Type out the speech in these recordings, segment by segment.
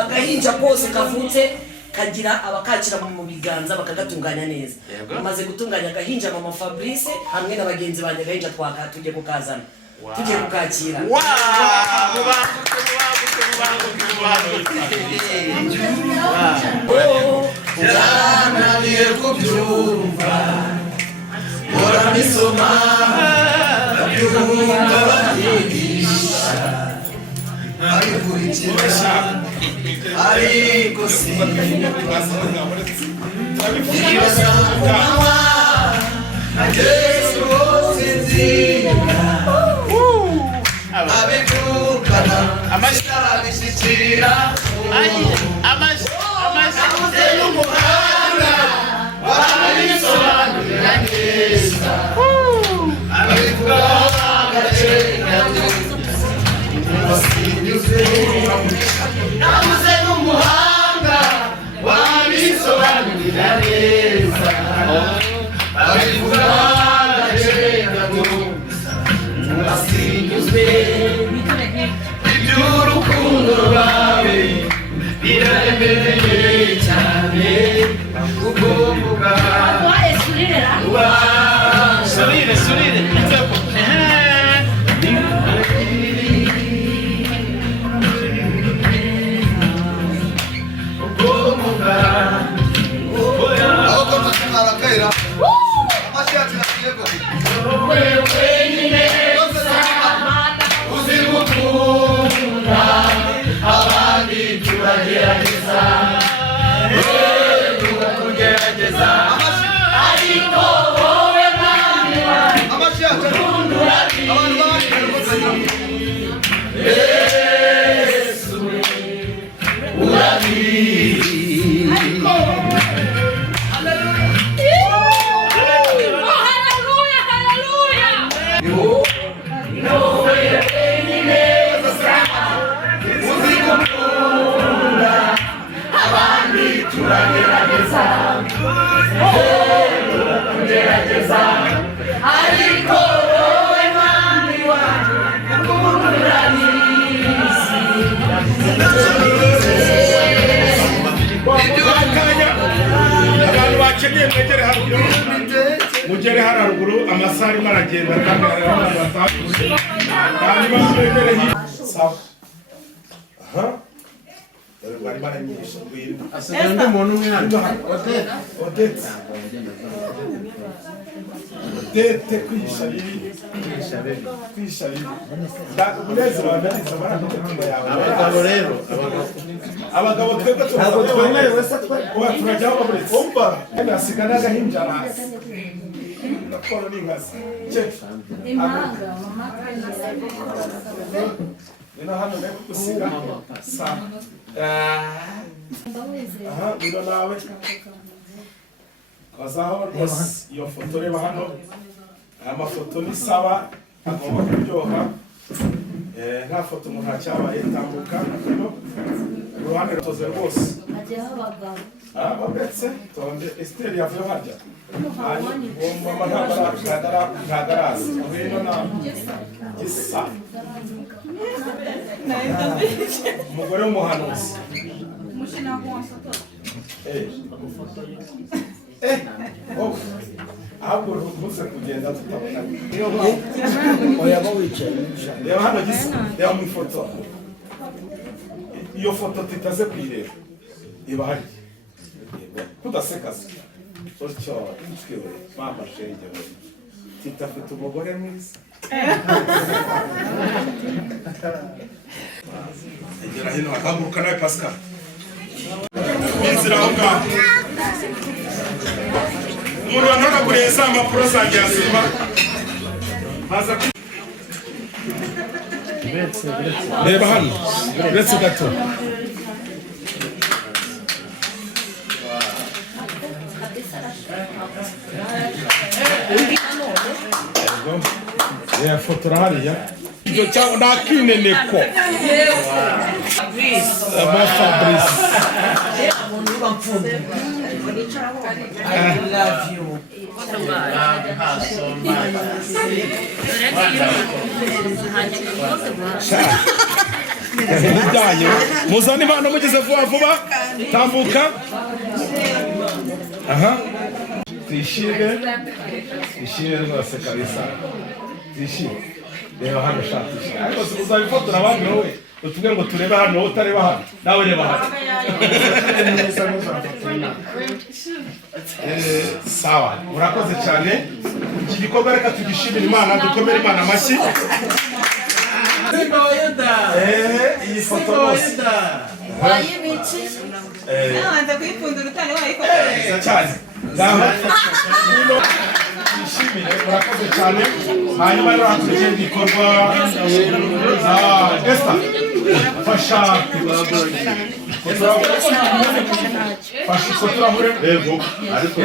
agahinja kose kavutse kagira abakakira mu biganza bakagatunganya neza. Bamaze gutunganya agahinja mama Fabrice hamwe n'abagenzi banje agahinja tujye kukazana. Tujye kukakira. Jananiye kubyumva Moramisoma Nabyumva bahigisha Arikurikira Ariko Ibibaza kumawa Nagesu sinzira Abikukana Abishikira Nabuze n'umuhanga Wabarisobanurira neza Abivuga agacenga Wasinyuze Nabuze n'umuhanga Wabarisobanurira neza Abivuga agacenga Wasinyuze Iby'urukundo rwawe Biraremereye cyane Kukumbuka Surire Kukumbuka Aho kama tunarakaira Amashi yatinakije ko Wewe nyine Uzimukunda Abandi turagerageza Turagerageza Ariko wowe mwami wanjye Amashi yakundura Abantu Yesu urabizi Turagerageza Ariko wowe mwami wanjye ukundura n'isi Abantu bakeneye mugere haruguru amasaha arimo aragenda kandi hari abantu batandukanye hanyuma mwegere sawa bari baranyisha ngwino asigaye undi muntu umwe hano Odette kwisha bibi umunezero wabariza baranamutima yawe abagabo twebwe ntabwo twemerewe se turajyaho baburitse umva asiga n'agahinja hasi nakora n'ingazi impanga mama nino hano rero gusiga aha bino nawe bazaho rwose iyo foto reba hano aya mafoto ni sawa agomba kuryoha nta foto umuntu acyabaye tambuka uruhande rutoze rwose uretse tonde Esteri yavuye harya uwo mama ntabwo arazi ngwino na gisa umugore w'umuhanuzi ahubwo uvuze kugenda tutabona Oyaba wicaye reba hano gisa reba mu ifoto iyo foto titaze kuyireba iba hari kudaseka se utyo twiwe mama shenge tita afite umugore mwiza egera hino akaguruka nawe Pascal inzira aho ngaho umuntu wanaguriye za mpapuro zanjye yasimba baza reba hano uretse gato ya fotora hariya ibyo cyangwa nakineneko aba Fabrice I love you. ibyanyu muzane impano mugeze vuba vuba tambuka aha twishime rwose kabisa twishime reba hano shakisha ariko uzabifotora abandi wowe utumwe ngo turebe hano utareba hano nawe reba hano sawa murakoze cyane iki gikorwa reka tugishimire Imana dukomere Imana amashyi iyi foto rwose wayibici nabanza kuyipfundura utane wayikora cyane twishimire murakoze cyane hanyuma rero hakurikije igikorwa Esther fasha fasha ifotora muri yego ariko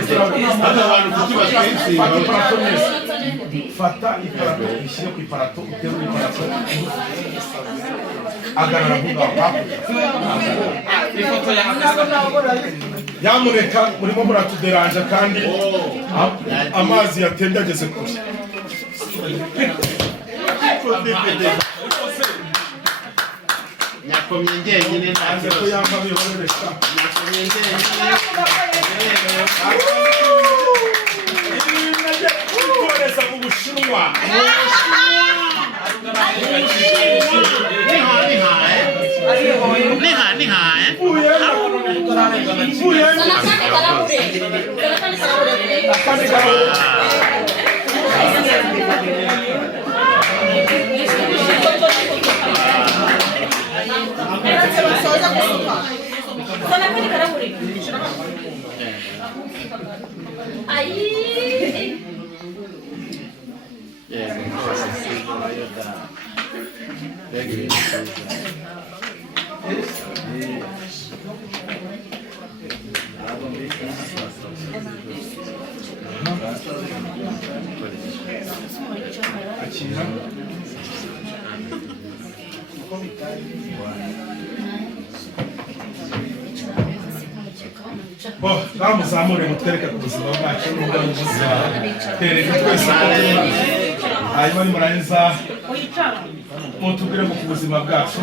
hano abantu kuki batwitse fata iparato ishyire ku iparato uterure iparato agarara vuba ifoto yamuneka murimo muratuderanja kandi amazi yatembye ageze kure Nyakomye njyenyine ntaje ko yamba bihoresha nyakomye njyenyine ikoreza mu Bushinwa Muzamure mutwereke ku buzima bwacu n'ubwo buzima tereka twese hanyuma nimurangiza mutubwire ku buzima bwacu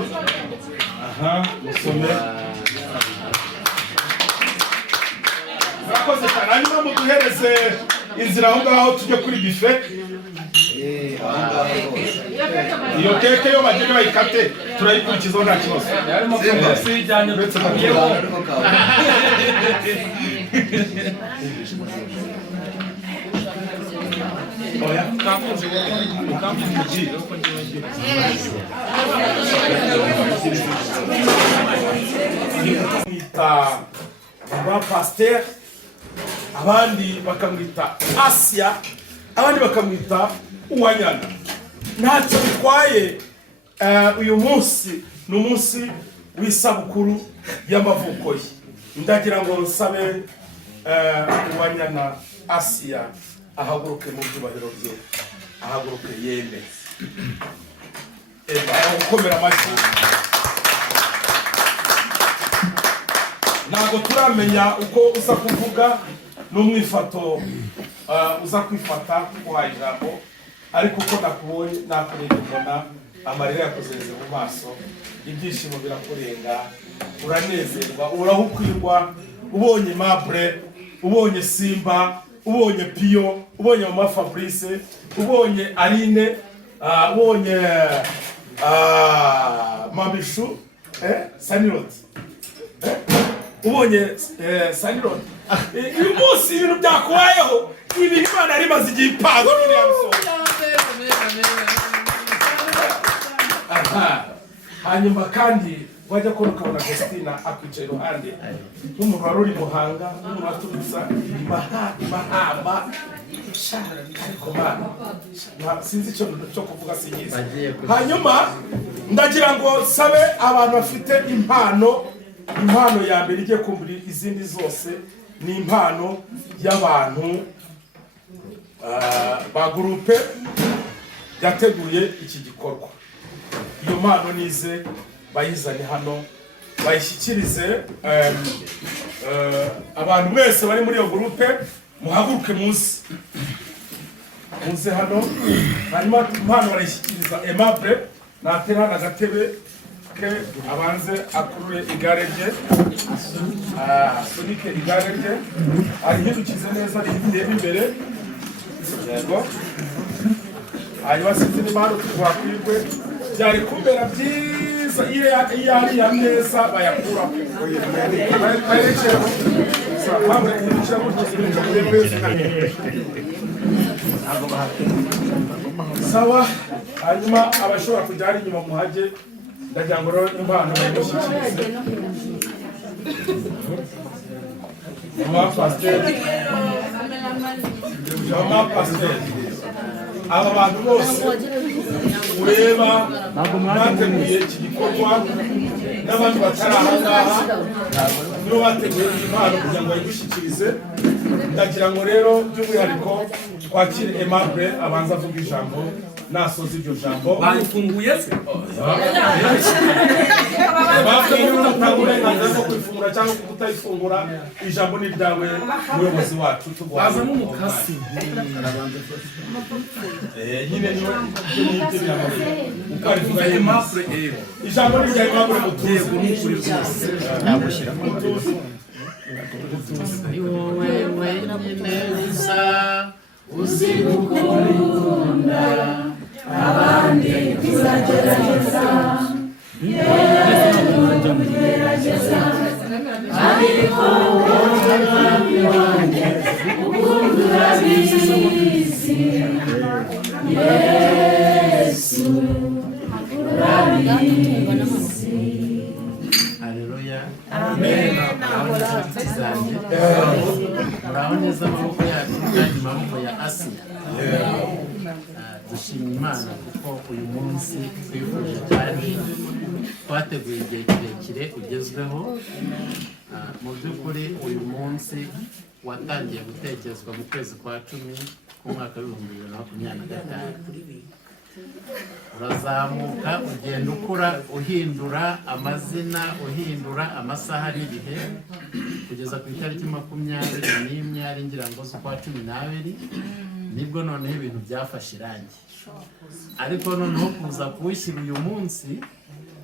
aha musome murakoze cyane hanyuma muduhereze inzira aho ngaho tujye kuri bife iyo keke yo bagire bayikate turayikurikizaho nta kibazo ba pasteur abandi bakamwita Asia abandi bakamwita Uwanyana ntacyo bitwaye uyu munsi ni umunsi w'isabukuru y'amavuko ye ndagira ngo nsabe Uwanyana Asia ahaguruke mu byubahiro bye ahaguruke yeme ukomera amashyi ntabwo turamenya uko uza kuvuga n'umwifato uza kwifata kuhaye ijambo ariko uko nakubonye nakureba mbona amarira yakuzeze mu maso ibyishimo birakurenga uranezerwa urahukwirwa ubonye Mabure ubonye Simba ubonye Piyo ubonye Mama Fabrice ubonye Aline ubonye Mamishu Saniroti ubonye Saniroti uyu munsi ibintu byakubayeho ibintu Imana rimaze igihe ipanze hanyuma kandi wajya kubona ukabona Christina akwicaye iruhande n'umuntu wari uri Muhanga n'umuntu waturutsa Mahamba ariko Mana sinzi icyo cyo kuvuga sinyizi hanyuma ndagira ngo sabe abantu bafite impano ya mbere igiye kumbura izindi zose ni impano y'abantu ba groupe yateguye iki gikorwa iyo mpano nize bayizane hano bayishyikirize abantu mwese bari muri iyo groupe muhaguruke muze hano hanyuma impano barayishyikiriza Aimable natera agatebe ahaguruke abanze akurure igare rye asunike igare rye arihindukize neza rirebe imbere yego hanyuma sinzi niba hari utwakwirwe byari kumera byiza iyo ari ya meza bayakuraho bayerekeraho mpamvu hindukira sawa hanyuma abashobora kujya hari inyuma muhage ndagira ngo rero impano bayimushyikirize mama pasiteri aba bantu bose ureba bateguye iki gikorwa n'abandi batari aha ngaha nibo bateguye iyi mpano kugira ngo bayigushyikirize ndagira ngo rero by'umwihariko twakire Aimable abanza avuga ijambo nasoza iryo jambo bayifunguye se nta burenganzira bwo kwifungura cyangwa kutayifungura ijambo ni ryawe muyobozi wacu baza n'umukasi nyine niwe ukarivuga Aimable ijambo ni rya Aimable mutuze n'ukuri rwose nagushyira mutuze ni wowe wenyine uza uzi gukunda abandi tuzagerageza tugerageza ariko wowe mwami wanjye ukunda urabizi Yesu urabizi. Haleluya. Amen. Muraho neza amaboko yacu kandi amaboko ya Asiya. Dushima Imana kuko uyu munsi twifuje cyane twateguye igihe kirekire ugezweho. Mu by'ukuri uyu munsi watangiye gutekerezwa mu kwezi kwa 10 k'umwaka w'2025. Urazamuka ugenda ukura uhindura amazina uhindura amasaha n'ibihe kugeza ku itariki 21 ari ngira ngo z'ukwa 12 nibwo noneho ibintu byafashe irangi ariko noneho kuza kuwushyira uyu munsi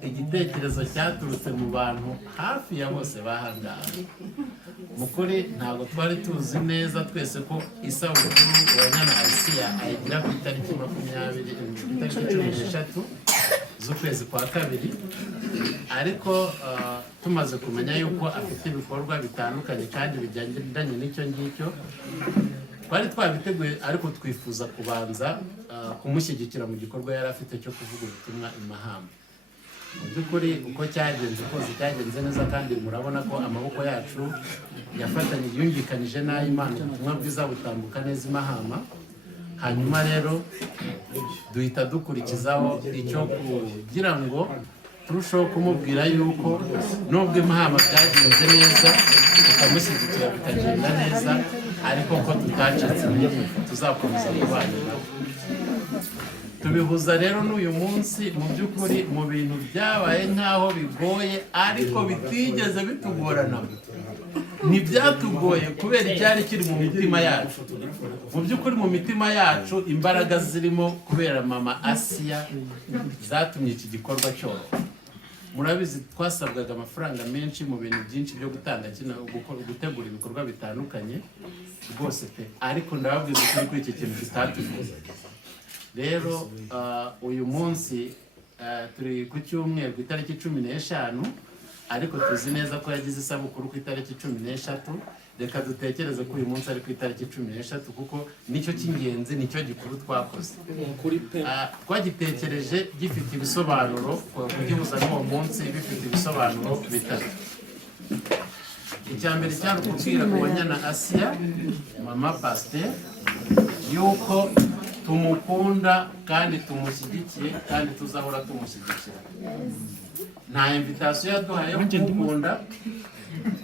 igitekerezo cyaturutse mu bantu hafi ya bose bahangaha mukuri ntabwo twari tuzi neza twese ko isabukuru Uwanyana Asiya ayigira ku itariki 13 z'ukwezi kwa 2 ariko tumaze kumenya yuko afite ibikorwa bitandukanye kandi bijyanye n'icyo ngicyo twari twabiteguye ariko twifuza kubanza kumushyigikira mu gikorwa yari afite cyo kuvuga ubutumwa imahamba. Mu by'ukuri uko cyagenze kose cyagenze neza kandi murabona ko amaboko yacu yafatanye yumvikanije n'ay'Imana ubutumwa bwiza butambuka neza imahama. Hanyuma rero duhita dukurikizaho icyo kugira ngo turushaho kumubwira yuko nubwo imahama byagenze neza tukamushyigikira bikagenda neza ariko ko tutacitse intege tuzakomeza kubana nawe. Tubihuza rero n'uyu munsi mu by'ukuri mu bintu byabaye nkaho bigoye ariko bitigeze bitugorana. Ntibyatugoye kubera icyari kiri mu mitima yacu. Mu by'ukuri mu mitima yacu imbaraga zirimo kubera mama Asiya zatumye iki gikorwa cyose. Murabizi twasabwaga amafaranga menshi mu bintu byinshi byo gutanga gutegura ibikorwa bitandukanye rwose pe ariko ndababwiza ukuri kuri iki kintu kitatugoye. Rero uyu munsi turi ku cyumweru ku itariki 15 ariko tuzi neza ko yagize isabukuru ku itariki 13. Reka dutekereze ko uyu munsi ari ku itariki 13 kuko nicyo cy'ingenzi nicyo gikuru twakoze. Twagitekereje gifite ibisobanuro kugihuza n'uwo munsi bifite ibisobanuro bitatu. Icyambere cyari kubwira Uwanyana Asiya mama pasteur yuko tumukunda kandi tumushyigikiye kandi tuzahora tumushyigikira. Nta invitation yaduhaye yo kumukunda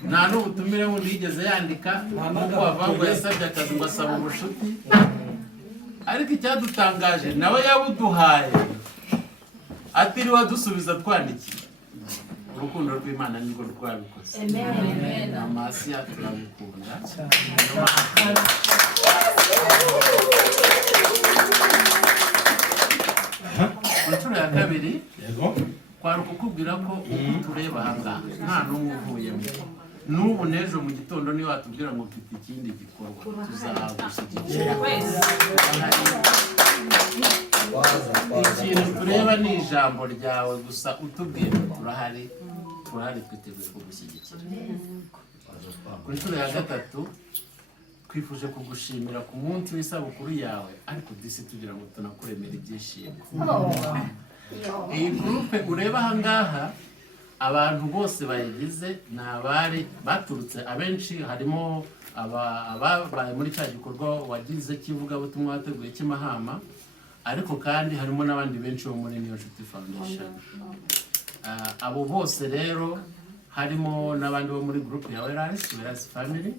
nta n'ubutumire bundi yigeze yandika kuko avango yasabye akazi ngo asaba ubushuti ariko icyadutangaje nawe yabuduhaye atiriwe adusubiza twandikiye. Urukundo rw'Imana nirwo rwabikoze. Amen. Amasiya turamukunda. Inshuro ya kabiri kwari ukukubwira ko ubu tureba ahangaha nta n'umwe uvuyemo n'ubu n'ejo mu gitondo niyo watubwira ngo mfite ikindi gikorwa tuzagushyigikira. Ikintu tureba ni ijambo ryawe gusa utubwira turahari twiteguye kugushyigikira. Kuri nshuro ya gatatu twifuje kugushimira ku munsi w'isabukuru yawe, ariko disi tugira ngo tunakuremera ibyishimo. Iyi gurupe ureba ahangaha abantu bose bayigize ni abari baturutse, abenshi harimo ababaye muri cya gikorwa wagize cy'ivugabutumwa wateguye cy'Imahama, ariko kandi harimo n'abandi benshi bo muri Niyonshuti Foundation. Abo bose rero harimo n'abandi bo muri groupe ya Wellness Family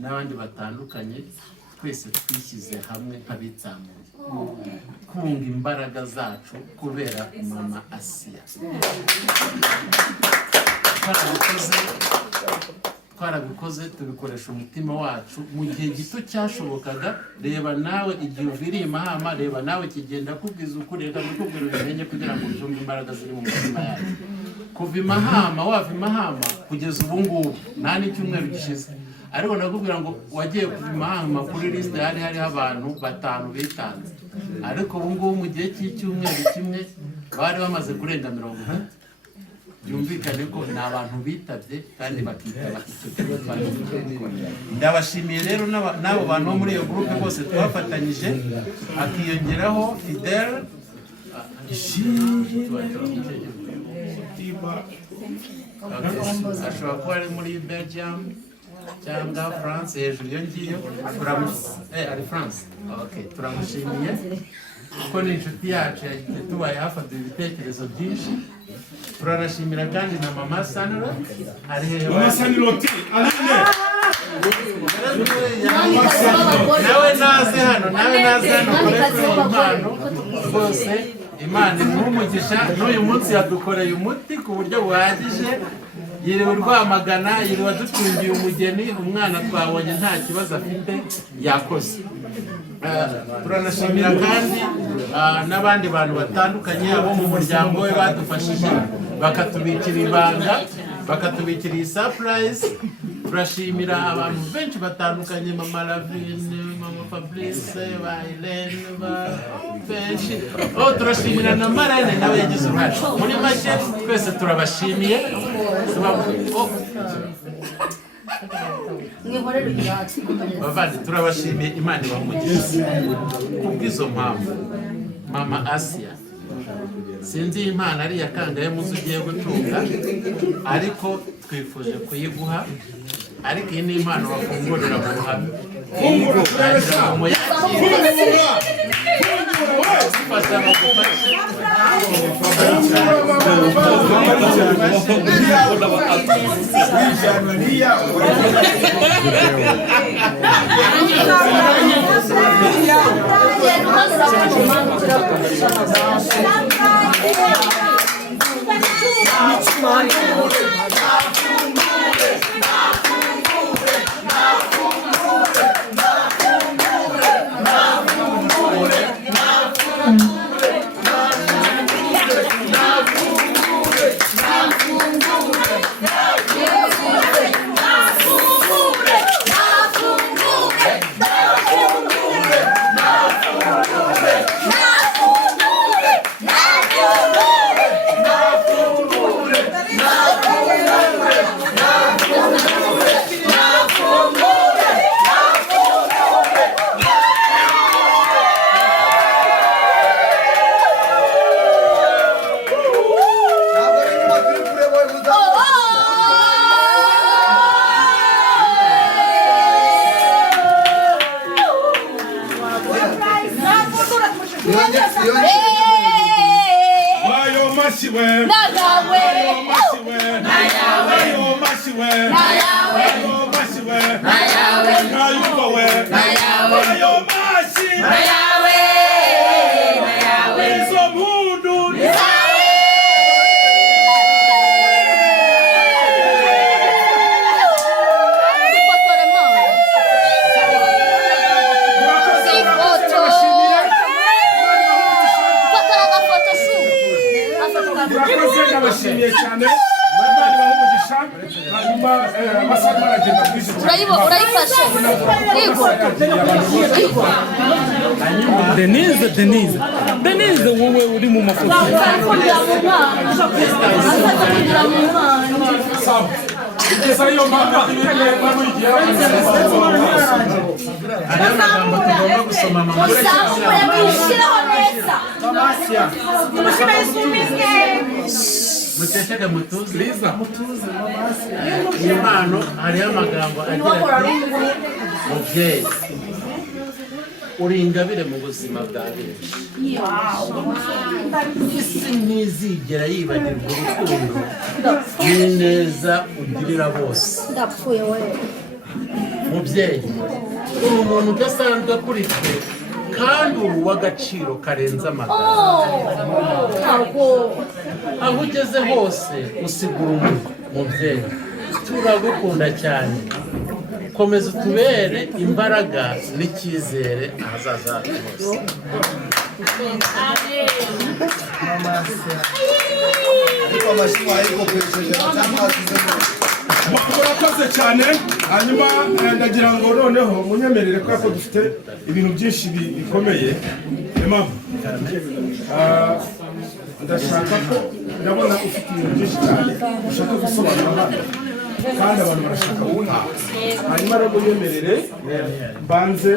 n'abandi batandukanye, twese twishyize hamwe nk'abitsamuye kunga imbaraga zacu kubera Mama Asiya. Twarabikoze tubikoresha umutima wacu mu gihe gito cyashobokaga. Reba nawe igihe uviriye Mahama, reba nawe kigenda kubwiza ukuri, reka bikubwira ubimenye kugira ngo uzumve imbaraga ziri mu mutima yacu. Kuva Mahama, wava Mahama kugeza ubu ngubu nta n'icyumweru gishize, ariko nakubwira ngo wagiye kuva Mahama kuri liste hariho abantu 5 bitanze, ariko ubu ngubu mu gihe cy'icyumweru kimwe bari bamaze kurenga 30. Byumvikane ko ni abantu bitabye kandi bakitaba icyo gikorwa. Ndabashimiye rero n'abo bantu bo muri iyo groupe bose twafatanyije, akiyongeraho Fidel ashobora kuba ari muri Belgium cyangwa France, hejuru iyo ngiyo ari France. Turamushimiye kuko ni inshuti yacu tubaye hafatira ibitekerezo byinshi. Turanashimira kandi na Mama Saniro, ari hehe Mama Saniro Aline nawe naze hano koretse impano rwose. Imana n'umugisha, n'uyu munsi yadukoreye umuti ku buryo buhagije, yiriwe Rwamagana, yiriwe adutungiye umugeni, umwana twabonye nta kibazo afite, yakoze. Turanashimira kandi n'abandi bantu batandukanye abo mu muryango we badufashije bakatubikira ibanga, bakatubikira iyi surprise. Turashimira abantu benshi batandukanye, Mama Lavine, Mama Fabrice, ba Helene, ba benshi. Turashimira na Marane nawe yagize uruhare. Muri make twese turabashimiye. Bavandi turabashimiye, Imana ibamugisha. Kubw'izo mpamvu Mama Asiya, sinzi impano ari yakangaye muzi ugiye gutunga, ariko twifuje kuyiguha. Ariko iyi ni impano bafungurira mu ruhame. ndabashimiye cyane mwebwe bahumugisha hanyuma amasaha aragenda kwije urayifashe Denise wowe uri mu mafoto igeza iyo mpamvu ibirenge bamugiye tugomba gusoma muteshege mutuze iyi mpano hariho amagambo agira ati mubyeyi uri ingabire mu buzima bwa benshi isi ntizigera yibagirwa urukundo n'ineza ugirira bose mubyeyi uri umuntu udasanzwe kuri twe kandi uri uw'agaciro karenze amagambo aho ugeze hose usigura umuntu mubyeyi turagukunda cyane komeza utubere imbaraga n'icyizere ahazaza hacu hose murakoze cyane hanyuma ndagira ngo noneho munyemerere kubera ko dufite ibintu byinshi bikomeye impamvu ndashaka ko ndabona ufite ibintu byinshi cyane ushaka gusobanura hano kandi abantu barashaka guhaha hanyuma rero munyemerere mbanze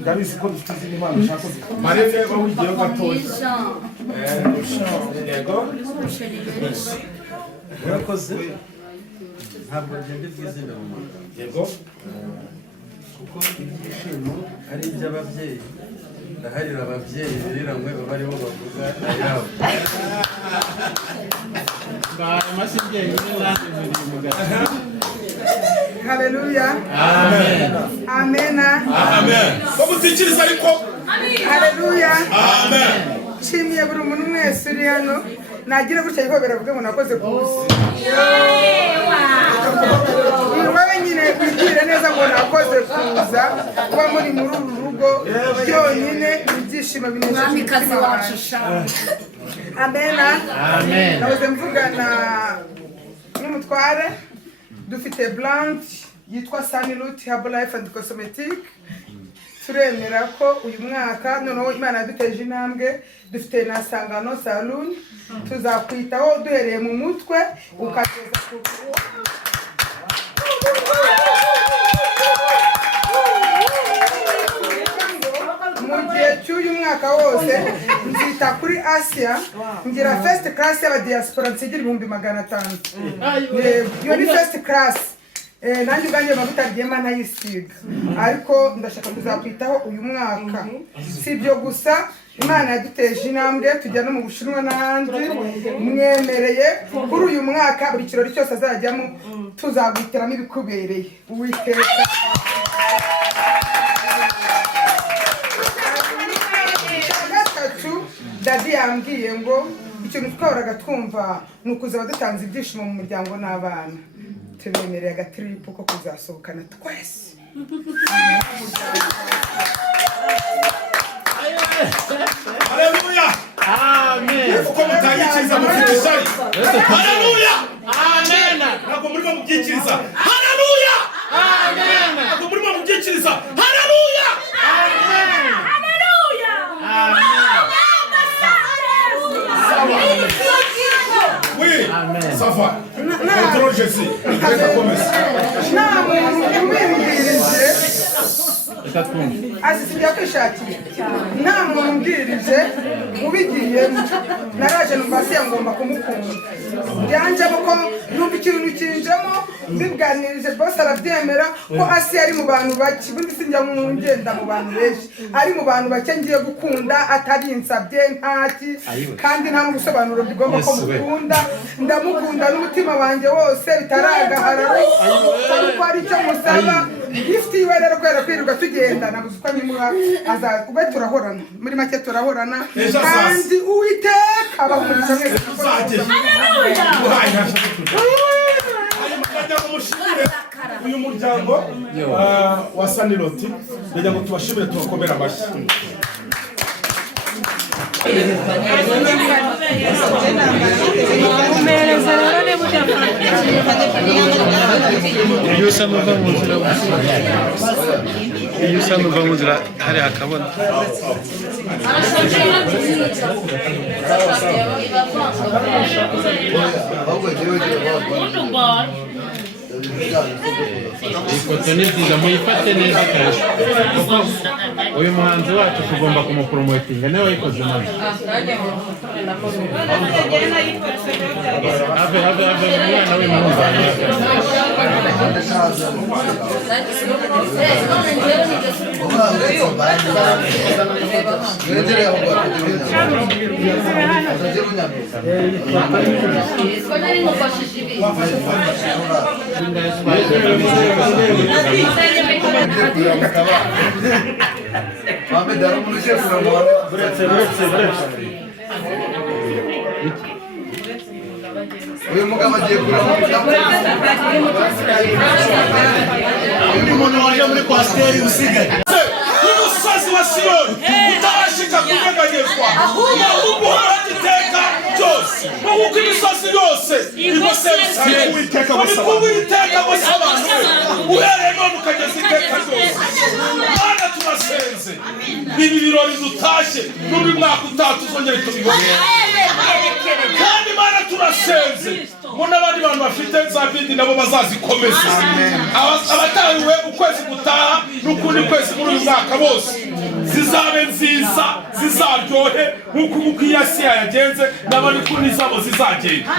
ndabizi ko dufite izindi mpano ushaka marebe bawigiyeho gatoya yego murakoze ntabwo ngende bwizina mu magambo yego kuko ibyishimo ari iby'ababyeyi ndaharira ababyeyi biriranywe baba aribo bavuga ayabo Haleluya. amen Amen. amen ko mutikiriza ariko Haleluya. amen Nshimiye buri muntu mwese uri hano nagira gutya ihobera avuge ngo nakoze kuza. Wowe nyine wibwire neza ngo nakoze kuza kuba muri muri uru rugo byonyine ibyishimo binejeje wacu. Amen. amen Nahoze mvugana n'umutware dufite brand yitwa Sunroot Herbal Life and Cosmetic. Turemera ko uyu mwaka noneho Imana yaduteje intambwe dufite na Sangano Salon tuzakwitaho duhereye mu mutwe ukageza ku mu gihe cy'uyu mwaka wose nzita kuri Asia ngira first class y'abadiaspora nsigira 500. Iyo ni first class. Nanjye ubwanjye amavuta ryema ntayisiga ariko ndashaka kuzakwitaho uyu mwaka. Si ibyo gusa Imana yaduteje intambwe tujya no mu Bushinwa n'ahandi mwemereye kuri uyu mwaka buri kirori cyose azajyamo tuzagwitiramo ibikubereye Uwiteka. Dadi yambwiye ngo ikintu twahoraga twumva ni ukuzaba dutanze ibyishimo mu muryango n'abana. Tubemereye agatripu ko kuzasohokana twese. haleluya amen uko mutayikiriza mufite ishyari haleluya amen ntabwo murimo mubyikiriza haleluya amen ntabwo murimo mubyikiriza haleluya amen haleluya oui ça va contrôle Jésus asisibya kwishakira nta muntu umbwirije ubigiyemo naraje numva Asiya ngomba kumukunda byanjemo ko numva ikintu kinjemo mbibwanirije bose arabyemera ko Asiya ari mu bantu bake ubundi sinjya ngenda mu bantu benshi ari mu bantu bake ngiye gukunda atarinsabye ntaki kandi nta n'ubusobanuro bigomba ko mukunda ndamukunda n'umutima wanjye wose bitaragahararo ko ari icyo musaba gift iwe rero kwera kwirirwa tugenda nabuze uko nyimuha ube turahorana muri make turahorana kandi Uwiteka abahumurisha mwese uyu muryango wa Sunroot kugira ngo tubashimire tubakomere amashyi iyo usa n'uva mu nzira iyo usa n'uva mu nzira hari akabona iyi foto ni nziza muyifate neza kabisa kuko uyu muhanzi wacu tugomba kumupromotinga nawe wayikoze nawe ave umwana w'umuhungu uyu mugabo agiye kuramo undi muntu waje muri kwasiteri usigaye n'umusozi wa Siyoni utabashika kunyeganyezwa ahubwo uhora iteka byose nk'uko imisozi yose igose Uwiteka gusa abantu uhereye none ukageza iteka ryose. Mana turasenze ibi birori dutashye n'undi mwaka utaha tuzongere tubibone kandi Mana turasenze ngo n'abandi bantu bafite za bindi nabo bazazikomeza abatahiwe ukwezi gutaha n'ukundi kwezi muri uyu mwaka bose zizabe nziza zizaryohe nk'uko iyi Asiya yagenze n'abandi kundi zabo zizagenda.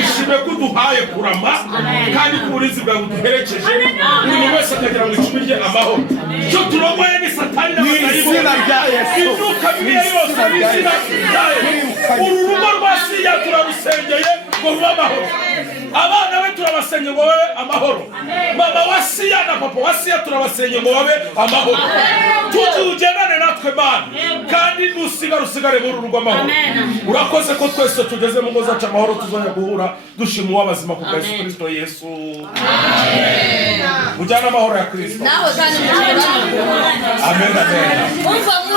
Ushime ko uduhaye kurama kandi ku burinzi bwawe buduherekeje buri muntu wese akagira ngo icumi rye amahoro. Icyo turongoye ni Satani n'abadayimoni imyuka mibi yose n'izina rya Yesu. Uru rugo rwa Asiya turarusengeye ngo rube amahoro. Abana be turabasenge ngo babe amahoro. Mama wa Asiya na papa wa Asiya turabasenge ngo babe amahoro. Tugendane natwe Mana kandi usigare muri uru rugo amahoro. Urakoze ko twese tugeze mu ngo zacu amahoro tuzongera guhura dushima uw'abazima ku bwa Yesu Kristo Yesu. Mujyana amahoro ya Kristo. Amen.